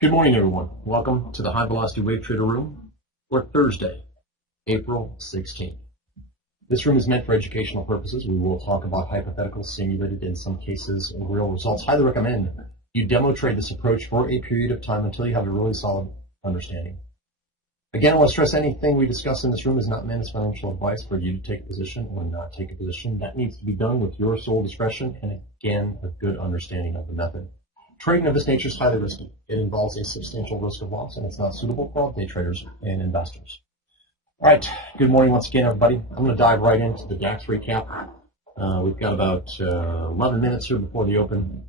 Good morning, everyone. Welcome to the High Velocity Wave Trader Room for Thursday, April 16th. This room is meant for educational purposes. We will talk about hypotheticals, simulated, in some cases, and real results. Highly recommend you demo trade this approach for a period of time until you have a really solid understanding. Again, I want to stress anything we discuss in this room is not meant as financial advice for you to take a position or not take a position. That needs to be done with your sole discretion and, again, a good understanding of the method. Trading of this nature is highly risky. It involves a substantial risk of loss, and it's not suitable for all day traders and investors. All right, good morning once again, everybody. I'm going to dive right into the DAX recap. We've got about 11 minutes here before the open.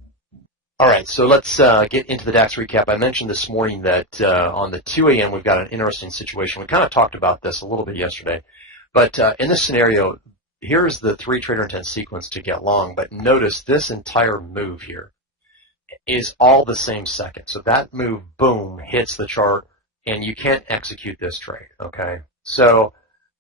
All right, so let's get into the DAX recap. I mentioned this morning that on the 2 a.m. we've got an interesting situation. We kind of talked about this a little bit yesterday. But in this scenario, here's the 3 trader intent sequence to get long. But notice this entire move here is all the same second. So that move, boom, hits the chart, and you can't execute this trade, okay? So,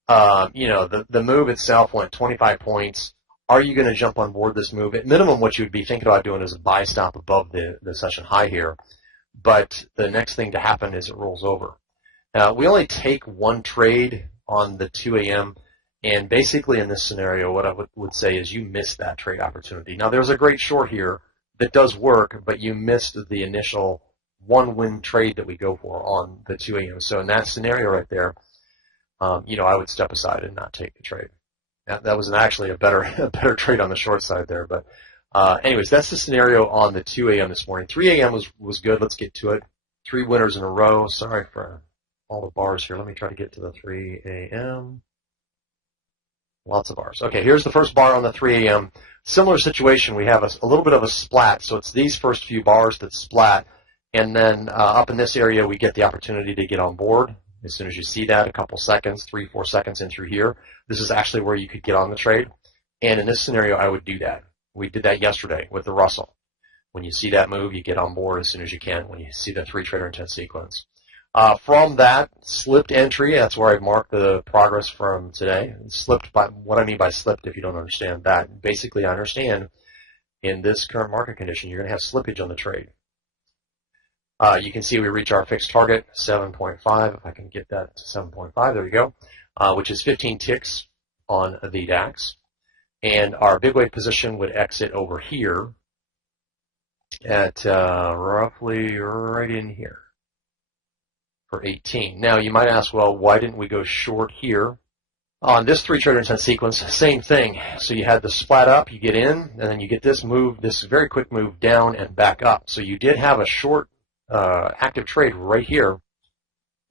the move itself went 25 points. Are you going to jump on board this move? At minimum, what you would be thinking about doing is a buy stop above the session high here. But the next thing to happen is it rolls over. We only take one trade on the 2 a.m., and basically in this scenario, what I would say is you missed that trade opportunity. Now, there's a great short here that does work, but you missed the initial one-win trade that we go for on the 2 a.m. So in that scenario right there, I would step aside and not take the trade. That was actually a better trade on the short side there. But anyways, that's the scenario on the 2 a.m. this morning. 3 a.m. was good. Let's get to it. 3 winners in a row. Sorry for all the bars here. Let me try to get to the 3 a.m. Lots of bars. Okay, here's the first bar on the 3 a.m. Similar situation. We have a little bit of a splat. So it's these first few bars that splat. And then up in this area, we get the opportunity to get on board. As soon as you see that, a couple seconds, 3-4 seconds in through here, this is actually where you could get on the trade. And in this scenario, I would do that. We did that yesterday with the Russell. When you see that move, you get on board as soon as you can when you see the 3 trader intent sequence. From that slipped entry, that's where I marked the progress from today. Slipped, by what I mean by slipped, if you don't understand that, basically I understand in this current market condition, you're going to have slippage on the trade. You can see we reach our fixed target, 7.5. If I can get that to 7.5, there we go, which is 15 ticks on the DAX. And our big wave position would exit over here at roughly right in here for 18. Now, you might ask, well, why didn't we go short here? On this 3 trader intent sequence, same thing. So you had the splat up, you get in, and then you get this move, this very quick move down and back up. So you did have a short active trade right here,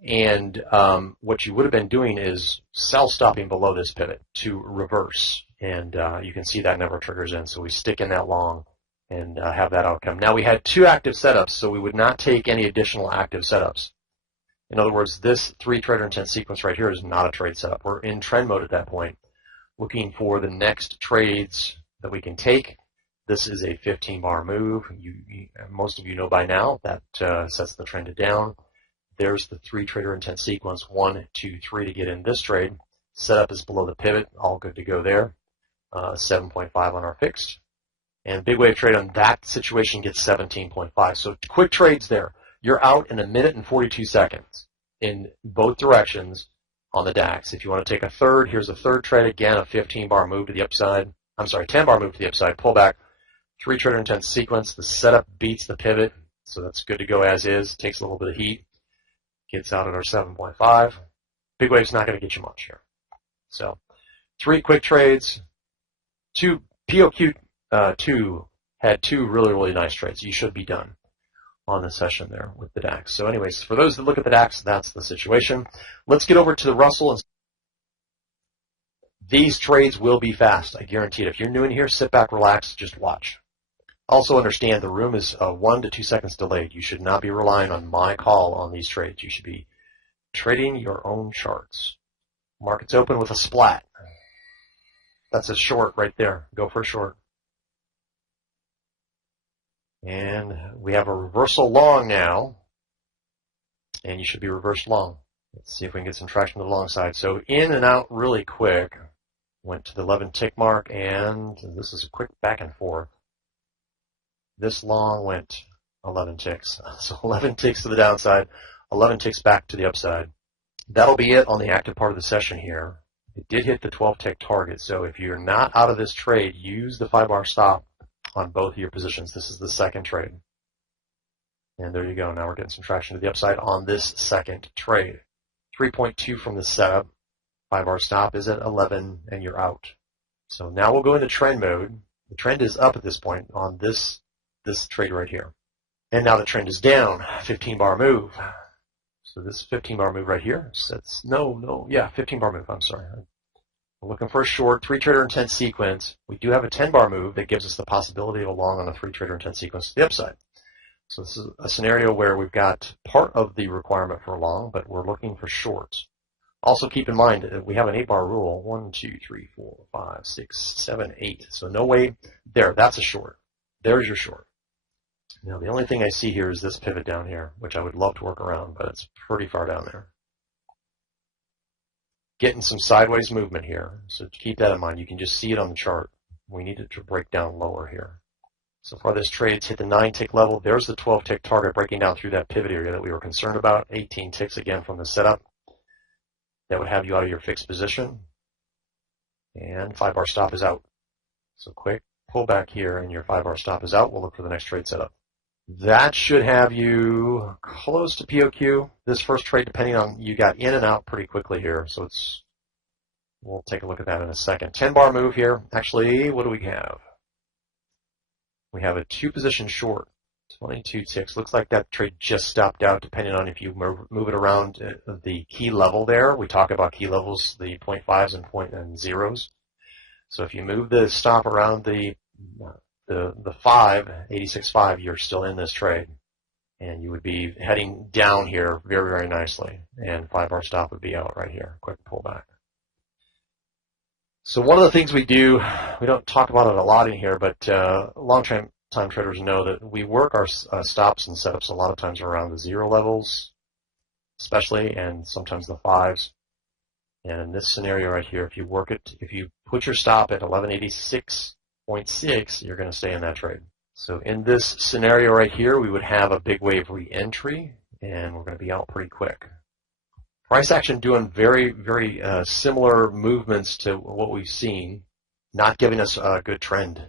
and what you would have been doing is sell stopping below this pivot to reverse, and you can see that never triggers in, so we stick in that long and have that outcome. Now we had 2 active setups, so we would not take any additional active setups. In other words, this 3 trader intent sequence right here is not a trade setup. We're in trend mode at that point, looking for the next trades that we can take. This is a 15-bar move. Most of you know by now that sets the trend to down. There's the 3 trader intent sequence, 1, 2, 3 to get in this trade. Setup is below the pivot, all good to go there. 7.5 on our fixed. And big wave trade on that situation gets 17.5. So quick trades there. You're out in 1 minute and 42 seconds in both directions on the DAX. If you want to take a third, here's a third trade. Again, a 15-bar move to the upside. 10-bar move to the upside. Pull back. 3 trader intent sequence. The setup beats the pivot, so that's good to go as is. Takes a little bit of heat. Gets out at our 7.5. Big wave's not going to get you much here. So 3 quick trades. POQ2 had 2 really, really nice trades. You should be done on the session there with the DAX. So anyways, for those that look at the DAX, that's the situation. Let's get over to the Russell. These trades will be fast. I guarantee it. If you're new in here, sit back, relax, just watch. Also understand the room is 1 to 2 seconds delayed. You should not be relying on my call on these trades. You should be trading your own charts. Market's open with a splat. That's a short right there. Go for a short. And we have a reversal long now. And you should be reversed long. Let's see if we can get some traction to the long side. So in and out really quick. Went to the 11 tick mark, and this is a quick back and forth. This long went 11 ticks. So 11 ticks to the downside, 11 ticks back to the upside. That'll be it on the active part of the session here. It did hit the 12-tick target, so if you're not out of this trade, use the 5-bar stop on both of your positions. This is the second trade. And there you go. Now we're getting some traction to the upside on this second trade. 3.2 from the setup. 5-bar stop is at 11, and you're out. So now we'll go into trend mode. The trend is up at this point on this trade right here. And now the trend is down, 15-bar move. So this 15-bar move right here sets, 15-bar move, I'm sorry. We're looking for a short 3-trader intent sequence. We do have a 10-bar move that gives us the possibility of a long on a 3-trader intent sequence to the upside. So this is a scenario where we've got part of the requirement for a long, but we're looking for shorts. Also keep in mind that we have an 8-bar rule. 1, 2, 3, 4, 5, 6, 7, 8. So no way there. That's a short. There's your short. Now the only thing I see here is this pivot down here, which I would love to work around, but it's pretty far down there. Getting some sideways movement here, so keep that in mind. You can just see it on the chart. We need it to break down lower here. So far this trade's hit the 9-tick level. There's the 12-tick target breaking down through that pivot area that we were concerned about. 18 ticks again from the setup. That would have you out of your fixed position. And 5-bar stop is out. So quick pullback here and your 5-bar stop is out. We'll look for the next trade setup. That should have you close to POQ. This first trade, depending on, you got in and out pretty quickly here. So we'll take a look at that in a second. 10-bar move here. Actually, what do we have? We have a 2-position short, 22 ticks. Looks like that trade just stopped out, depending on if you move it around the key level there. We talk about key levels, the 0.5s and zeros. So if you move the stop around the 5, 86.5, you're still in this trade. And you would be heading down here very, very nicely. And 5-bar stop would be out right here. Quick pullback. So one of the things we do, we don't talk about it a lot in here, but long-time traders know that we work our stops and setups a lot of times around the 0 levels, especially, and sometimes the 5s. And in this scenario right here, if you put your stop at 1186.6, you're going to stay in that trade. So in this scenario right here, we would have a big wave re-entry, and we're going to be out pretty quick. Price action doing very, very similar movements to what we've seen, not giving us a good trend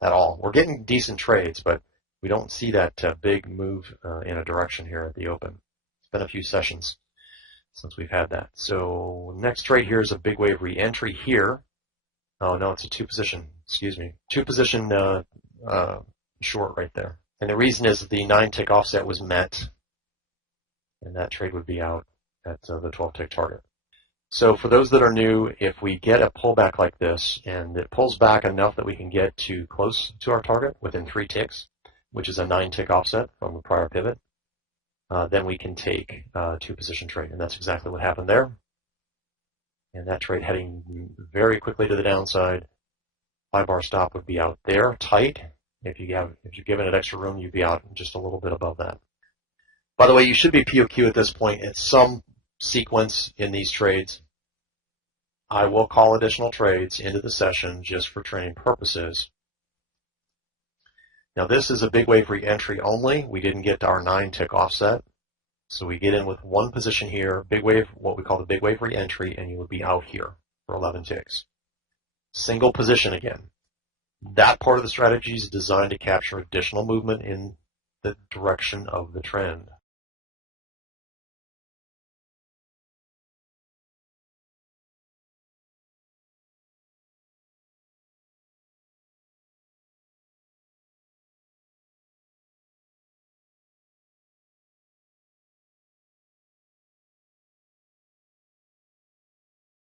at all. We're getting decent trades, but we don't see that big move in a direction here at the open. It's been a few sessions since we've had that. So next trade here is a big wave re-entry here. Oh no, it's a 2-position, excuse me. 2-position short right there. And the reason is that the 9-tick offset was met, and that trade would be out at the 12-tick target. So for those that are new, if we get a pullback like this, and it pulls back enough that we can get to close to our target within 3 ticks, which is a 9-tick offset from the prior pivot, then we can take a 2-position trade. And that's exactly what happened there. And that trade heading very quickly to the downside. 5-bar stop would be out there, tight. If you're given it extra room, you'd be out just a little bit above that. By the way, you should be POQ at this point at some sequence in these trades. I will call additional trades into the session just for training purposes. Now this is a big wave re-entry only. We didn't get to our 9-tick offset. So we get in with 1 position here, big wave, what we call the big wave re-entry, and you would be out here for 11 ticks. Single position again. That part of the strategy is designed to capture additional movement in the direction of the trend.